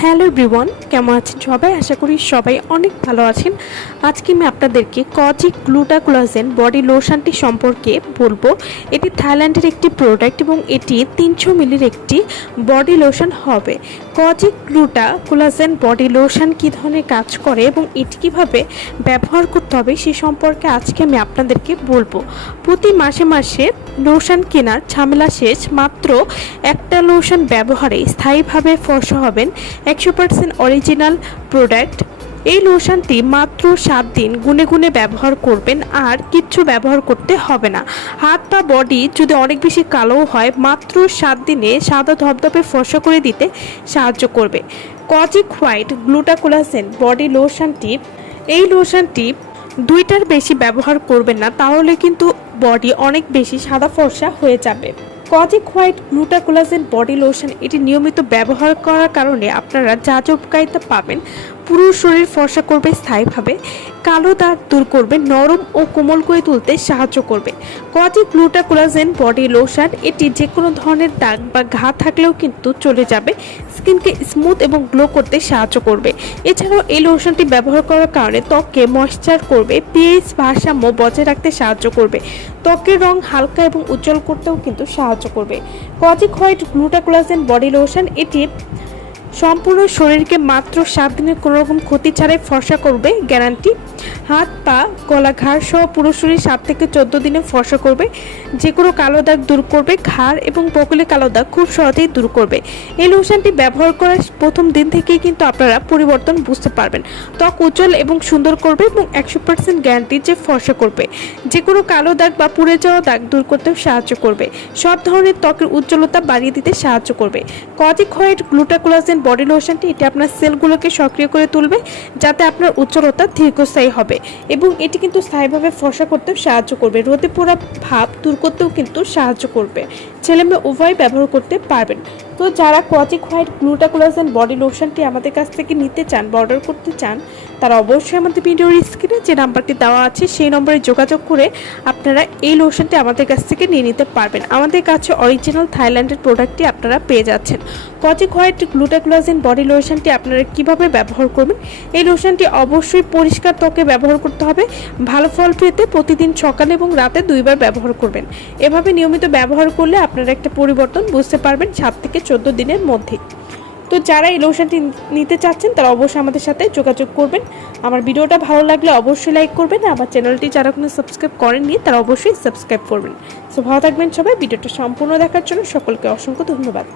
Hello everyone, কেমন আছেন সবাই? আশা করি সবাই অনেক ভালো আছেন। আজকে আমি আপনাদেরকে কজিক গ্লুটাকুলাজেন বডি লোশনটি সম্পর্কে বলব। এটি থাইল্যান্ডের একটি প্রোডাক্ট এবং এটি তিনশো মিলির একটি বডি লোশন হবে। Kojic gluta collagen body lotion কী ধরনের কাজ করে এবং এটি কীভাবে ব্যবহার করতে হবে সে সম্পর্কে আজকে আমি আপনাদেরকে বলব। প্রতি মাসে মাসে লোশন কেনার ঝামেলা শেষ, মাত্র একটা লোশন ব্যবহারে স্থায়ীভাবে ফর্সা হবেন। একশো পার্সেন্ট অরিজিনাল প্রোডাক্ট এই লোশনটি মাত্র সাত দিন গুনে গুনে ব্যবহার করবেন, আর কিচ্ছু ব্যবহার করতে হবে না। হাত বা বডি যদি অনেক বেশি কালো হয়, মাত্র সাত দিনে সাদা ধপধপে ফর্সা করে দিতে সাহায্য করবে। Kojic white gluta collagen body লোশনটি এই লোশনটি দুইটার বেশি ব্যবহার করবেন না, তাহলে কিন্তু বডি অনেক বেশি সাদা ফর্সা হয়ে যাবে। Kojic white gluta collagen body lotion এটি নিয়মিত ব্যবহার করার কারণে আপনারা যা উপকারিতা পাবেন, পুরো শরীর ফর্সা করবে স্থায়ীভাবে, কালো দাগ দূর করবে, নরম ও কোমল করে তুলতে সাহায্য করবে। কজিক গ্লুটাকোলাজেন বডি লোশন এটি যে কোনো ধরনের দাগ বা ঘা থাকলেও কিন্তু চলে যাবে। স্কিনকে স্মুথ এবং গ্লো করতে সাহায্য করবে। এছাড়াও এই লোশনটি ব্যবহার করার কারণে ত্বককে ময়শ্চার করবে পিএইচ ভারসাম্য বজায় রাখতে সাহায্য করবে। ত্বকের রং হালকা এবং উজ্জ্বল করতেও কিন্তু সাহায্য করবে। Kojic white gluta collagen body lotion, এটি সম্পূর্ণ শরীরকে মাত্র সাত দিনের কোনো রকম ক্ষতি ছাড়াই ফর্সা করবে গ্যারান্টি হাত, পা, গলা, ঘাড় সহ পুরো শরীর সাত থেকে চোদ্দ দিনে ফর্সা করবে। যে কোনো কালো দাগ দূর করবে, ঘাড় এবং বকলে কালো দাগ খুব সহজেই দূর করবে। এই লোশনটি ব্যবহার করার প্রথম দিন থেকেই কিন্তু আপনারা পরিবর্তন বুঝতে পারবেন। ত্বক উজ্জ্বল এবং সুন্দর করবে এবং একশো পার্সেন্ট গ্যারান্টি যে ফর্সা করবে। যে কোনো কালো দাগ বা পুড়ে যাওয়া দাগ দূর করতেও সাহায্য করবে। সব ধরনের ত্বকের উজ্জ্বলতা বাড়িয়ে দিতে সাহায্য করবে। Kojic white gluta collagen body লোশনটি এটি আপনার সেলগুলোকে সক্রিয় করে তুলবে যাতে আপনার উজ্জ্বলতা দীর্ঘস্থায়ী হবে এবং এটি কিন্তু স্থায়ীভাবে ফসা করতেও সাহায্য করবে। রোদে পোড়া ভাব দূর করতেও কিন্তু সাহায্য করবে। ছেলেমেয়ে উভয় ব্যবহার করতে পারবেন। তো যারা কোয়াচিক হোয়াইট গ্লুটাকোলাজেন বডি লোশনটি আমাদের কাছ থেকে নিতে চান বা অর্ডার করতে চান, তারা অবশ্যই আমাদের ভিডিওর স্ক্রিনে যে নাম্বারটি দেওয়া আছে, সেই নম্বরে যোগাযোগ করে আপনারা এই লোশনটি আমাদের কাছ থেকে নিয়ে নিতে পারবেন। আমাদের কাছে অরিজিনাল থাইল্যান্ডের প্রোডাক্টটি আপনারা পেয়ে যাচ্ছেন। Kojic white gluta collagen body লোশনটি আপনারা কীভাবে ব্যবহার করবেন? এই লোশনটি অবশ্যই পরিষ্কার ত্বকে ব্যবহার করতে হবে। ভালো ফল পেতে প্রতিদিন সকালে এবং রাতে দুইবার ব্যবহার করবেন। এভাবে নিয়মিত ব্যবহার করলে আপনারা একটা পরিবর্তন বুঝতে পারবেন সাত থেকে চোদ্দ দিনের মধ্যে। তো যারা এই লোশনটি নিতে চাচ্ছেন, তারা অবশ্যই আমাদের সাথে যোগাযোগ করবেন। আমার ভিডিওটা ভালো লাগলে অবশ্যই লাইক করবেন। আমার চ্যানেলটি যারা কোনো সাবস্ক্রাইব করেননি, তারা অবশ্যই সাবস্ক্রাইব করবেন। সো ভালো থাকবেন সবাই। ভিডিওটা সম্পূর্ণ দেখার জন্য সকলকে অসংখ্য ধন্যবাদ।